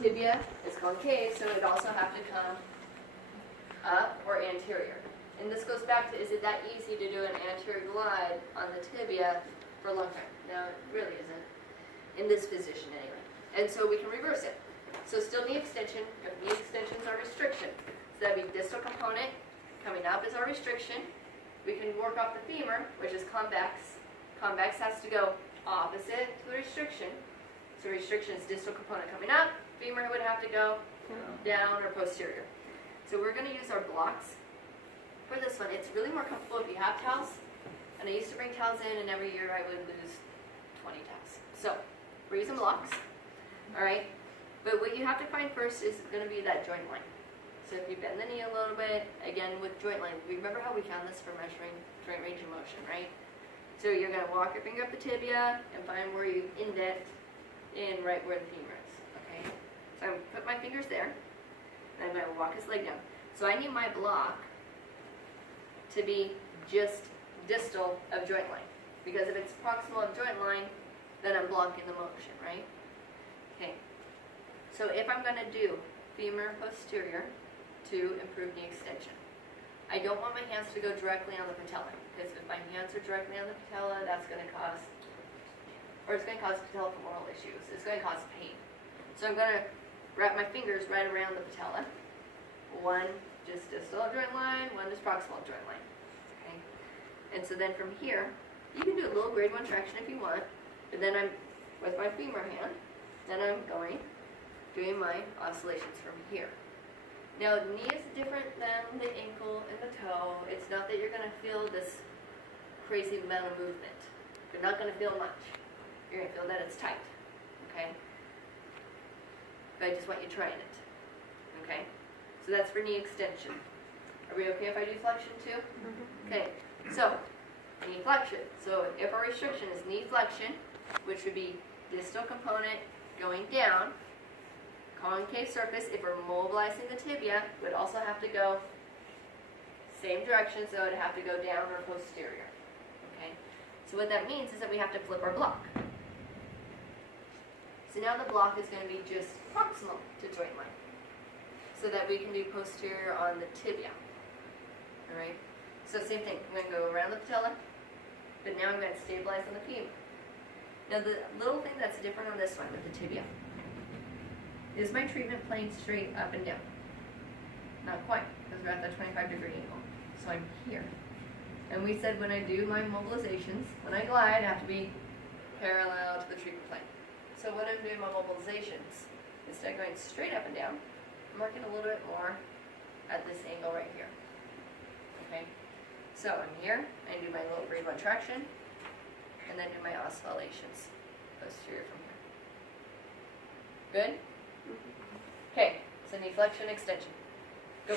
tibia is concave, so it would also have to come up or anterior. And this goes back to, is it that easy to do an anterior glide on the tibia for a long time? No, it really isn't. In this position anyway. And so we can reverse it. So still knee extension, if knee extensions are restriction. So that'd be distal component, coming up is our restriction. We can work off the femur, which is convex. Convex has to go opposite to the restriction. So restriction is distal component coming up, femur would have to go down or posterior. So we're going to use our blocks for this one. It's really more comfortable if you have towels. And I used to bring towels in, and every year I would lose 20 towels. So we're using blocks. All right. But what you have to find first is going to be that joint line. So if you bend the knee a little bit, again with joint line, remember how we found this for measuring joint range of motion, right? So you're going to walk your finger up the tibia and find where you indent in right where the femur is, okay? So I'm going to put my fingers there, and I'm going to walk his leg down. So I need my block to be just distal of joint line, because if it's proximal of joint line, then I'm blocking the motion, right? Okay. So if I'm going to do femur posterior to improve knee extension, I don't want my hands to go directly on the patella, because if my hands are directly on the patella, that's going to cause, or it's going to cause patellofemoral issues. It's going to cause pain. So I'm going to wrap my fingers right around the patella. One just distal joint line, one is proximal joint line. Okay. And so then from here, you can do a little grade 1 traction if you want, but then I'm, with my femur hand, then I'm doing my oscillations from here. Now, the knee is different than the ankle and the toe. It's not that you're going to feel this crazy amount of movement. You're not going to feel much. You're going to feel that it's tight, okay? But I just want you trying it, okay? So that's for knee extension. Are we okay if I do flexion too? Mm-hmm. Okay, so knee flexion. So if our restriction is knee flexion, which would be distal component going down, concave surface, if we're mobilizing the tibia, would also have to go same direction, so it would have to go down or posterior. Okay? So what that means is that we have to flip our block. So now the block is going to be just proximal to joint line, so that we can do posterior on the tibia. Alright? So same thing, I'm going to go around the patella, but now I'm going to stabilize on the femur. Now the little thing that's different on this one with the tibia is my treatment plane straight up and down? Not quite, because we're at that 25-degree angle. So I'm here. And we said when I do my mobilizations, when I glide, I have to be parallel to the treatment plane. So when I'm doing my mobilizations, instead of going straight up and down, I'm working a little bit more at this angle right here. Okay? So I'm here, I do my little grade 1 traction, and then do my oscillations posterior from here. Good? Okay, so knee flexion, extension. Go.